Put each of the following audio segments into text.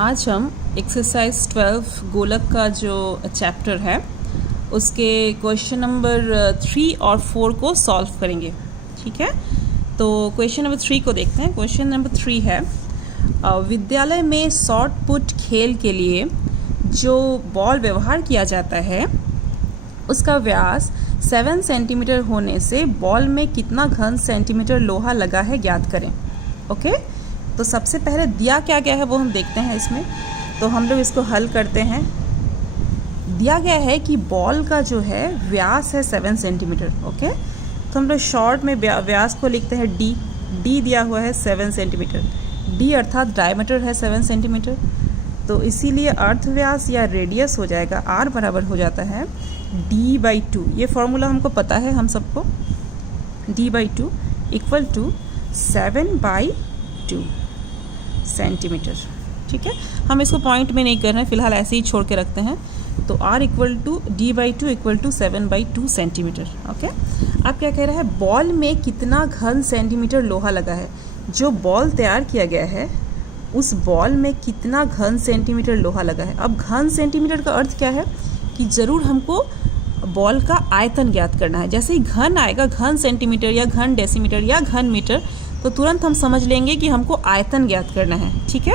आज हम एक्सरसाइज 12 गोलक का जो चैप्टर है उसके क्वेश्चन नंबर 3 और 4 को सॉल्व करेंगे। ठीक है, तो क्वेश्चन नंबर 3 को देखते हैं। क्वेश्चन नंबर 3 है, विद्यालय में शॉट पुट खेल के लिए जो बॉल व्यवहार किया जाता है उसका व्यास 7 सेंटीमीटर होने से बॉल में कितना घन सेंटीमीटर लोहा लगा है ज्ञात करें। ओके, तो सबसे पहले दिया क्या गया है वो हम देखते हैं इसमें। तो हम लोग इसको हल करते हैं। दिया गया है कि बॉल का जो है व्यास है 7 सेंटीमीटर। ओके, तो हम लोग शॉर्ट में व्यास को लिखते हैं डी। डी दिया हुआ है 7 सेंटीमीटर। डी अर्थात डायमीटर है 7 सेंटीमीटर, तो इसीलिए अर्थ व्यास या रेडियस हो जाएगा आर बराबर हो जाता है d/2। ये फॉर्मूला हमको पता है हम सबको। d/2 equal to 7/2 centimetre. ठीक है, हम इसको पॉइंट में नहीं कर रहे हैं, फिलहाल ऐसे ही छोड़ के रखते हैं। तो r equal to d/2 equal to 7/2 centimetre. Okay, आप क्या कह रहे हैं, बॉल में कितना घन सेंटीमीटर लोहा लगा है। जो बॉल तैयार किया गया है उस बॉल में कितना घन सेंटीमीटर लोहा लगा है। अब घन सेंटीमीटर का अर्थ क्या है कि ज़रूर हमको बॉल का आयतन ज्ञात करना है। जैसे ही घन आएगा, घन सेंटीमीटर या घन डेसीमीटर या घन मीटर, तो तुरंत हम समझ लेंगे कि हमको आयतन ज्ञात करना है। ठीक है,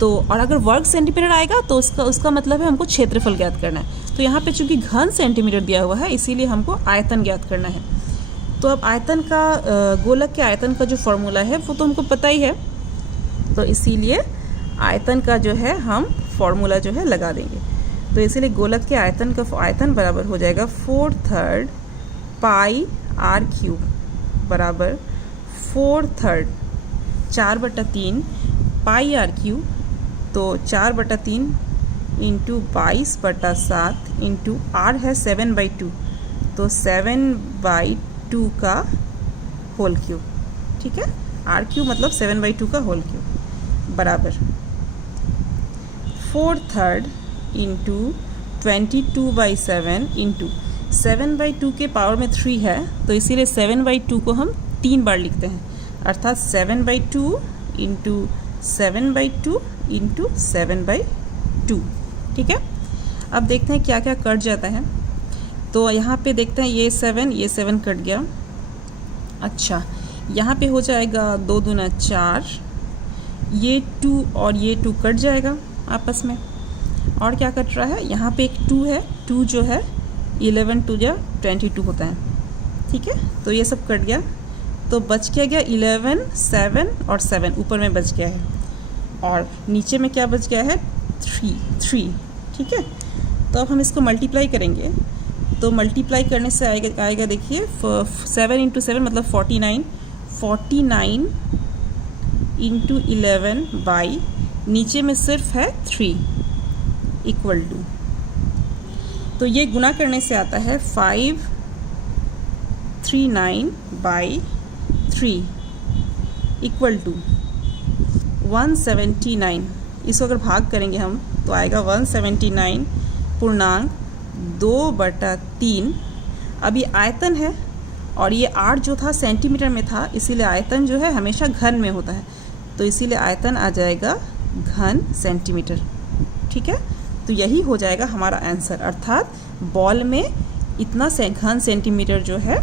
तो और अगर वर्ग सेंटीमीटर आएगा तो उसका मतलब है हमको क्षेत्रफल ज्ञात करना है। तो यहाँ पे चूंकि घन सेंटीमीटर दिया हुआ है इसीलिए हमको आयतन ज्ञात करना है। तो अब आयतन का गोलक के आयतन का जो फॉर्मूला है वो तो हमको पता ही है, तो इसीलिए आयतन का जो है हम फॉर्मूला जो है लगा देंगे। तो इसीलिए गोलक के आयतन का आयतन बराबर हो जाएगा 4/3 पाई r³ बराबर 4/3 4/3 पाई r³। तो 4/3 इंटू 22/7 इंटू r है 7/2, तो 7/2 का होल क्यूब। ठीक है, r³ मतलब 7/2 का होल क्यूब बराबर 4/3 इंटू 22/7 इंटू 7/2 के पावर में 3 है, तो इसीलिए 7/2 को हम 3 बार लिखते हैं, अर्थात 7/2 इंटू 7/2 इंटू 7/2। ठीक है, अब देखते हैं क्या क्या कट जाता है। तो यहाँ पे देखते हैं ये 7 कट गया। अच्छा, यहाँ पे हो जाएगा 2 दूना 4, ये 2 और ये 2 कट जाएगा आपस में। और क्या कट रहा है, यहाँ पे एक 2 है, 2 जो है 11 2 या 22 होता है। ठीक है, तो ये सब कट गया, तो बच क्या गया 11 7 और 7 ऊपर में बच गया है, और नीचे में क्या बच गया है 3। ठीक है, तो अब हम इसको मल्टीप्लाई करेंगे। तो मल्टीप्लाई करने से आएगा देखिए 7 इंटू 7 मतलब 49 इंटू 11 बाई नीचे में सिर्फ है 3 इक्वल टू, तो ये गुना करने से आता है 539/3 इक्वल टू 179। इसको अगर भाग करेंगे हम तो आएगा 179.2/3। अब ये आयतन है और ये r जो था सेंटीमीटर में था, इसीलिए आयतन जो है हमेशा घन में होता है, तो इसीलिए आयतन आ जाएगा घन सेंटीमीटर। ठीक है, तो यही हो जाएगा हमारा आंसर, अर्थात बॉल में इतना घन सेंटीमीटर जो है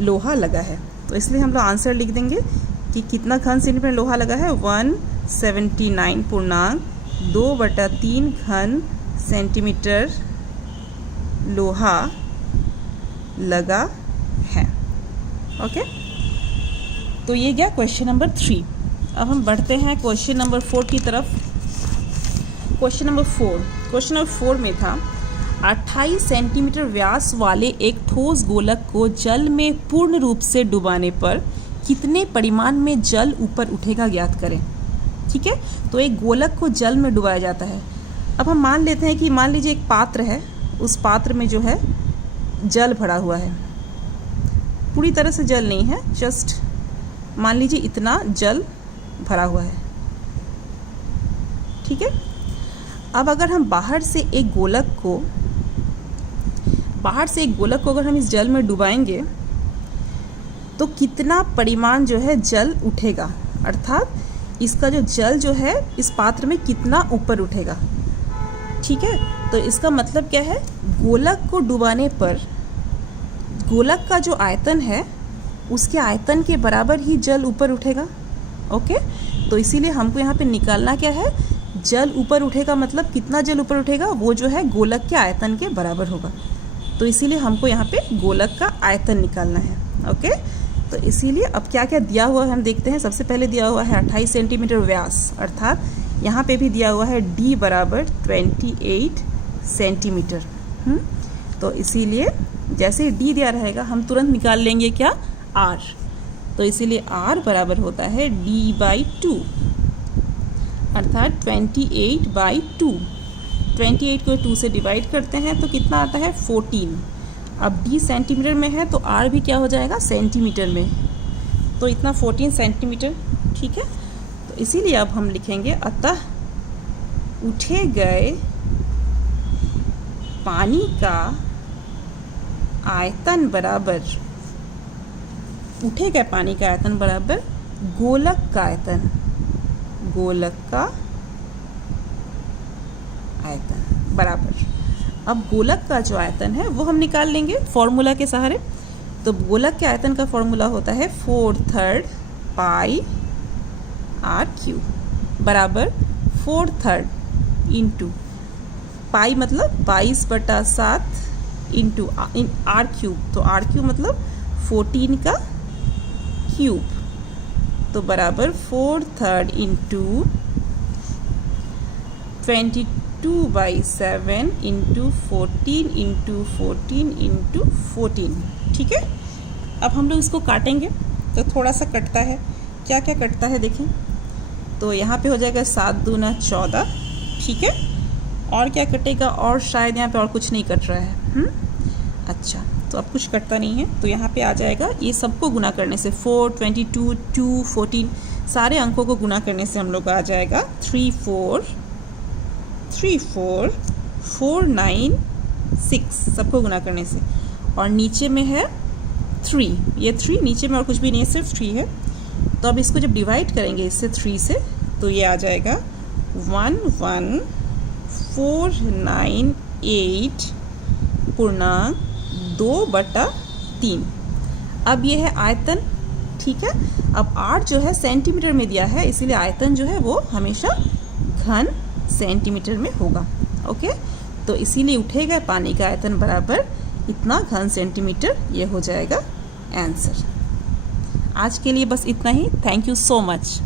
लोहा लगा है। तो इसलिए हम लोग आंसर लिख देंगे कि कितना घन सेंटीमीटर लोहा लगा है, 179.2/3 घन सेंटीमीटर लोहा लगा है। ओके, तो ये गया क्वेश्चन नंबर 3। अब हम बढ़ते हैं क्वेश्चन नंबर 4 की तरफ। क्वेश्चन नंबर 4 में था 28 सेंटीमीटर व्यास वाले एक ठोस गोलक को जल में पूर्ण रूप से डुबाने पर कितने परिमाण में जल ऊपर उठेगा ज्ञात करें। ठीक है, तो एक गोलक को जल में डुबाया जाता है। अब हम मान लेते हैं कि मान लीजिए एक पात्र है, उस पात्र में जो है जल भरा हुआ है, पूरी तरह से जल नहीं है, जस्ट मान लीजिए इतना जल भरा हुआ है। ठीक है, अब अगर हम बाहर से एक गोलक को अगर हम इस जल में डुबाएंगे तो कितना परिमाण जो है जल उठेगा, अर्थात इसका जो जल जो है इस पात्र में कितना ऊपर उठेगा। ठीक है, तो इसका मतलब क्या है, गोलक को डुबाने पर गोलक का जो आयतन है उसके आयतन के बराबर ही जल ऊपर उठेगा। ओके, तो इसीलिए हमको यहाँ पे निकालना क्या है, जल ऊपर उठेगा मतलब कितना जल ऊपर उठेगा, वो जो है गोलक के आयतन के बराबर होगा। तो इसीलिए हमको यहाँ पे गोलक का आयतन निकालना है। ओके, तो इसीलिए अब क्या क्या दिया हुआ है हम देखते हैं। सबसे पहले दिया हुआ है 28 सेंटीमीटर व्यास, अर्थात यहाँ पे भी दिया हुआ है d बराबर 28 सेंटीमीटर। तो इसीलिए जैसे ही d दिया रहेगा हम तुरंत निकाल लेंगे क्या, r। तो इसीलिए r बराबर होता है d/2, अर्थात 28/2। 28 को 2 से डिवाइड करते हैं तो कितना आता है 14। अब d सेंटीमीटर में है तो r भी क्या हो जाएगा सेंटीमीटर में, तो इतना 14 सेंटीमीटर। ठीक है, तो इसीलिए अब हम लिखेंगे अतः उठे गए पानी का आयतन बराबर, उठे गए पानी का आयतन बराबर गोलक का आयतन, गोलक का आयतन बराबर। अब गोलक का जो आयतन है वो हम निकाल लेंगे फॉर्मूला के सहारे। तो गोलक के आयतन का फॉर्मूला होता है 4/3 पाई r³ बराबर 4/3 इंटू पाई मतलब 22/7 इंटू r³, तो r³ मतलब 14 का क्यूब, तो बराबर 4/3 इंटू 22/7 इंटू 14 इंटू 14 इंटू 14। ठीक है, अब हम लोग इसको काटेंगे तो थोड़ा सा कटता है। क्या क्या कटता है देखें, तो यहाँ पे हो जाएगा 7 दूना 14। ठीक है, और क्या कटेगा, और शायद यहाँ पे और कुछ नहीं कट रहा है। अच्छा, तो अब कुछ कटता नहीं है, तो यहाँ पे आ जाएगा ये सबको गुना करने से 4, 22, 2, 14, सारे अंकों को गुना करने से हम लोग आ जाएगा 3, 4, 4, 9, 6, सबको गुना करने से। और नीचे में है 3, ये 3 नीचे में और कुछ भी नहीं है, सिर्फ 3 है। तो अब इसको जब डिवाइड करेंगे इससे 3 से, तो ये आ जाएगा 11,498 पूर्णांक 2/3। अब ये है आयतन। ठीक है, अब r जो है सेंटीमीटर में दिया है, इसीलिए आयतन जो है वो हमेशा घन सेंटीमीटर में होगा। ओके, तो इसीलिए उठे गए पानी का आयतन बराबर इतना घन सेंटीमीटर, ये हो जाएगा आंसर। आज के लिए बस इतना ही। Thank you so much.